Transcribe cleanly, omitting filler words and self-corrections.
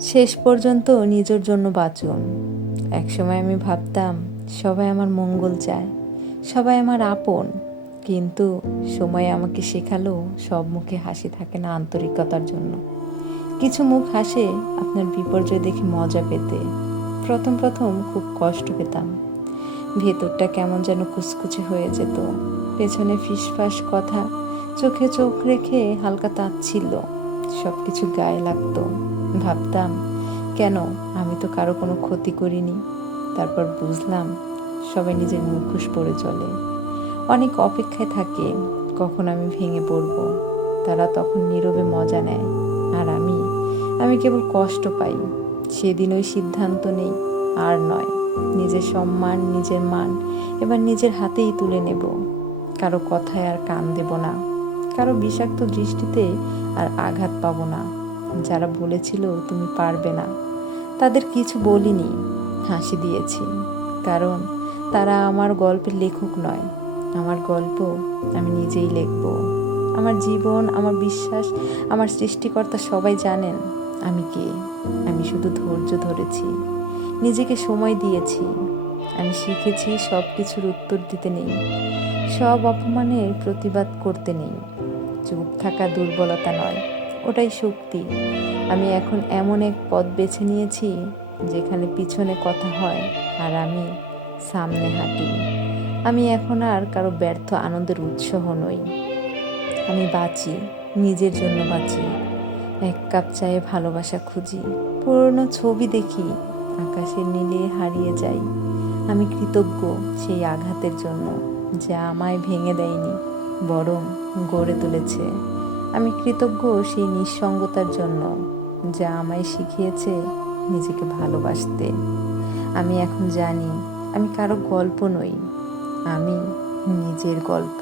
শেষ পর্যন্ত নিজের জন্য বাঁচুন। একসময় আমি ভাবতাম সবাই আমার মঙ্গল চায়, সবাই আমার আপন। কিন্তু সময় আমাকে শেখালো সব মুখে হাসি থাকে না আন্তরিকতার জন্য। কিছু মুখ হাসে আপনার বিপর্যয় দেখে মজা পেতে। প্রথম প্রথম খুব কষ্ট পেতাম, ভেতরটা কেমন যেন কুচকুচে হয়ে যেত। পেছনে ফিসফাস কথা, চোখে চোখ রেখে হালকা তাচ্ছিল্য, সব কিছু গায়ে লাগতো। ভাবতাম কেন, আমি তো কারো কোনো ক্ষতি করিনি। তারপর বুঝলাম সবাই নিজের মুখোশ পরে চলে। অনেক অপেক্ষায় থাকে কখন আমি ভেঙে পড়ব। তারা তখন নীরবে মজা নেয়, আর আমি কেবল কষ্ট পাই। সেদিন ওই সিদ্ধান্ত নেই, আর নয়। নিজের সম্মান, নিজের মান এবার নিজের হাতেই তুলে নেব। কারো কথায় আর কান দেব না, কারো বিষাক্ত দৃষ্টিতে আর আঘাত পাবো না। যারা বলেছিল তুমি পারবে না, তাদের কিছু বলিনি, হাসি দিয়েছি। কারণ তারা আমার গল্পের লেখক নয়। আমার গল্প আমি নিজেই লিখব। আমার জীবন, আমার বিশ্বাস, আমার সৃষ্টিকর্তা সবাই জানেন আমি কে। আমি শুধু ধৈর্য ধরেছি, নিজেকে সময় দিয়েছি। আমি শিখেছি সব কিছুর উত্তর দিতে নেই, সব অপমানের প্রতিবাদ করতে নেই। চুপ থাকা দুর্বলতা নয়, ওটাই শক্তি। আমি এখন এমন এক পথ বেছে নিয়েছি যেখানে পিছনে কথা হয় আর আমি সামনে হাঁটি। আমি এখন আর কারো ব্যর্থ আনন্দের উৎসাহ নই। আমি বাঁচি, নিজের জন্য বাঁচি। এক কাপ চায়ে ভালোবাসা খুঁজি, পুরনো ছবি দেখি, আকাশের নীলে হারিয়ে যাই। আমি কৃতজ্ঞ সেই আঘাতের জন্য, যা আমায় ভেঙে দেয়নি, বরং গড়ে তুলেছে। আমি কৃতজ্ঞ সেই নিঃসঙ্গতার জন্য, যা আমায় শিখিয়েছে নিজেকে ভালোবাসতে। আমি এখন জানি আমি কারো গল্প নই, আমি নিজের গল্প।